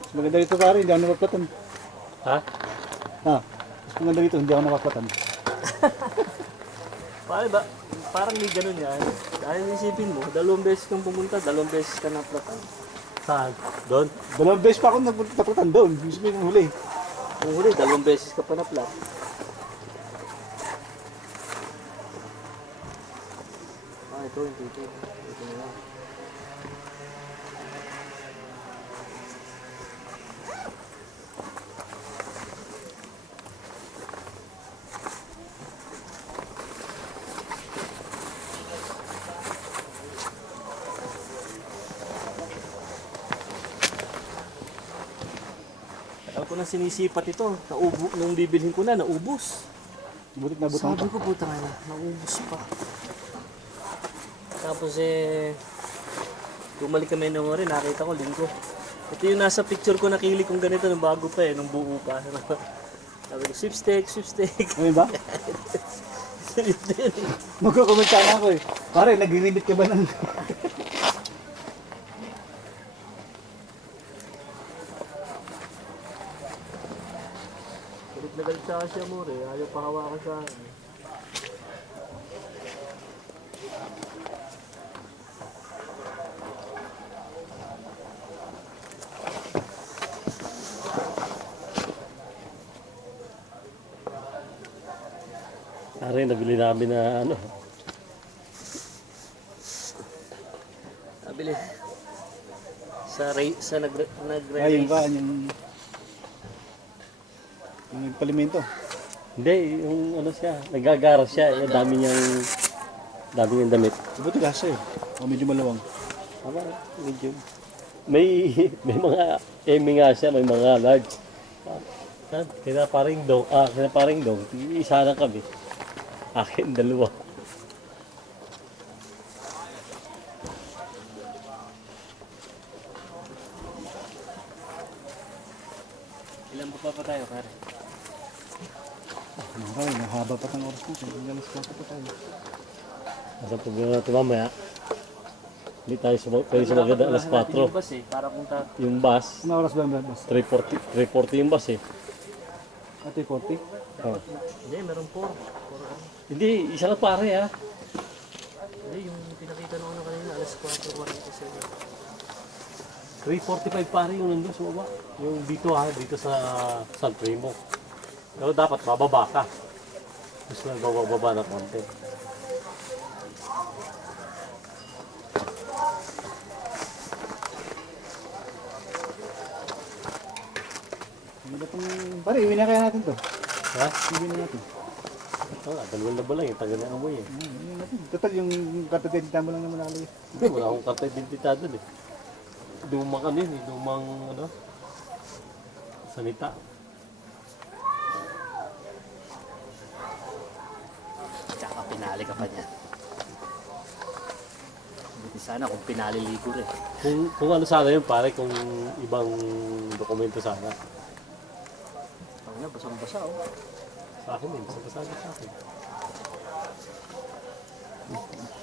Mas maganda dito pare, hindi ako napapatan. Ha? Ha? Mas maganda dito, hindi ako napapatan. Pare ba? Parang may ganun yan. Dahil isipin mo, 2 beses kang pumunta, 2 beses ka naplatan. Saan? Doon? 2 beses pa ako napapatan doon. Gusto mo yung huli. Kung huli, 2 beses ka pa naplat. Ito na lang. Tagal ko na sinisipat ito. Nung bibilhin ko na, naubos. Butit na butang Sabi pa. ko, puta nga na, naubos pa. Tapos bumalik kami ng rin, nakita ko linggo. Ito yung nasa picture ko, nakili kong ganito nung bago pa nung buo pa. Sabi ko, sweepstake. Ano ba? Magkakomment sana ako eh. Pare, nag-limit ka ba ng... Galit na galit sa siya mo rin, ayaw pa hawakan sa akin. Pare, nabili namin na ano. Nabili. Sa nagre-race. Ayun ba, yung nagpalimento. Hindi, yung ano siya, nagagara siya. Yung dami niyang damit. Buti gasa eh. O medyo malawang. Tama, medyo. May mga emi nga siya, may mga large. Kaya paring dong, isa lang kami. Akin, 2. Ilan pa tayo, pare? Okay, mahaba pa ng oras natin. Hanggang alas 4 pa tayo. Nasa problema natin mamaya. Hindi tayo pwede sumagad alas 4. Yung bus para punta. Yung bus, Ano oras ba ang bus? 3:40 yung bus eh. Ate 40? Oh. Hindi, meron 4. Hindi, isa lang pare ha. Hindi, yung pinakita nung ano kanina, alas 4:47. 3:45 pare yung nandun sa baba. Yung dito ha, dito sa San Primo. Pero dapat bababa ka. Gusto na bababa na konti. Pare, iwi na kaya natin to. Ha? Iwi na natin. Dalawang na ba lang yung tagal na amoy eh. Iwi na natin. Total yung kartotedita mo lang naman nakalagay. Hindi, wala akong karta identidad dun eh. Lumang ano yun eh, lumang ano, salita. Tsaka pinali ka pa niya. Buti sana kung pinaliligo rin. Kung ano sana yun pare, kung ibang dokumento sana. Ang na, basang-basa oh. Sa akin din, sa akin.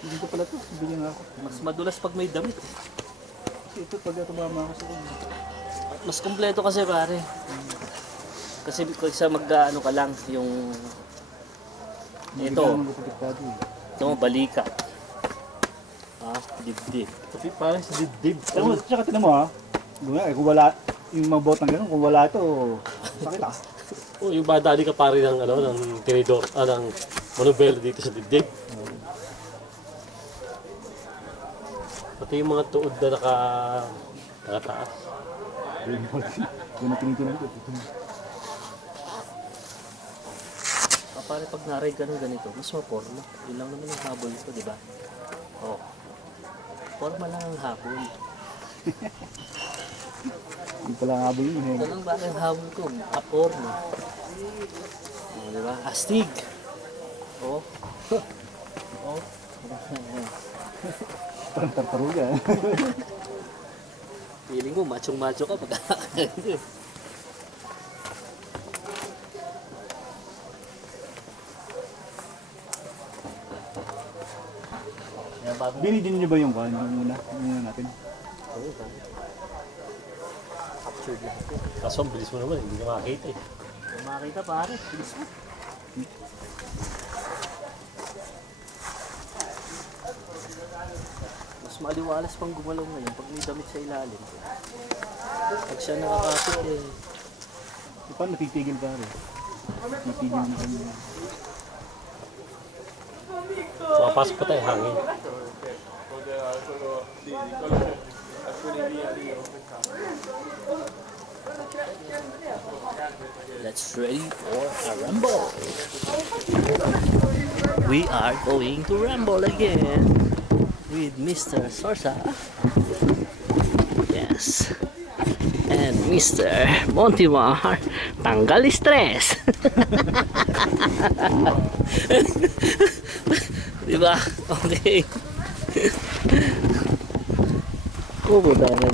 Hindi ko pala to. Bigyan nga ako. Mas madulas pag may damit. Kasi ito pag tumama ako sa kanya. At mas kumpleto kasi pare. Kasi sa mag-ano ka lang, yung ito, ito balika. Dibdib. Kasi parang si dibdib. Tsaka tinan mo ha. Kung wala, yung mga botang gano'n, kung wala ito, sakit ah. O yung badali ka pare ng ano, ng tinidor, ng manubelo dito sa dibdib. Pati yung mga tuod na nakataas. Yung natingin ko. Pare pag na-ride ka ng ganito, mas maporma. Yun lang naman ang habol ko, di ba? Oh. Forma lang ang habol. Hindi pala nga habol yun. Ito lang ba ang habol ko? Aporma. Oh, di ba? Astig. Oh. Oh. Parang tartaruga. Feeling mo, machong-macho ka pag Kaya bago Binidin niyo ba yung kan? Yung muna natin. captured lahat yun. Kaso ang bilis mo naman, hindi ka makakita eh. Kung makita pare, bilis mo. Mas maliwalas pang gumalaw ngayon pag may damit sa ilalim. Pag siya nakakapit eh. Paano natitigil pa rin? Natigil na kami. Makapasok pa tayo hangin. Let's ready for a rumble. We are going to rumble again with Mr. Sorsa. Yes. And Mr. Montimar, tanggal stress. Diba? Okay. Pupunta na